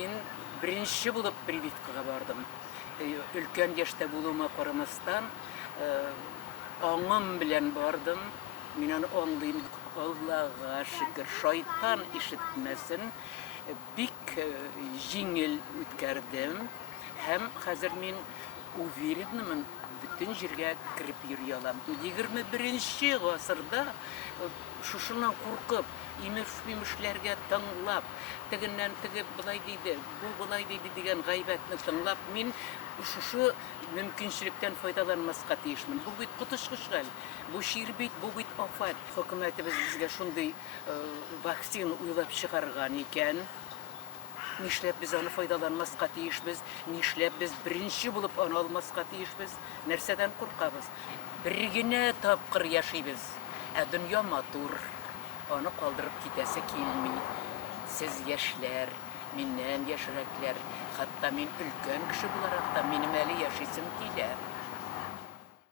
Мин беренче булып прививкага бардым. Өлкән яшьтә булуыма карамастан, аңым белән бардым. Мин аны аңлыйм. Аллага шөкер, шайтан ишетмәсен. Бик җиңел үткәрдем. Һәм хәзер мин уверенмен, бүтән җиргә кирип йөри алам. 21нче гасырда шушыннан куркып, имеш-мимешләргә тыңлап, тегеннән теге булай диде, бу булай диде дигән гайбәтне тыңлап, мин шушы мөмкинчелектән файдаланмаска тиешмен. Бу бит котышкыч хәл. Бу шир бит, бу бит афат. Хөкүмәтебез безгә шундый вакцина уйлап чыгарган икән. Нишләп без аны файдаланмаска тиешбез? Нишләп без беренче булып аны алмаска тиешбез? Нәрсәдән куркабыз? Бер генә тапкыр яшибез. Дөнья матур. Аны калдырып китәсе килми. Сез яшьләр, миннән яшьрәкләр, хәтта мин өлкән кеше буларак та минем әле яшисем килә.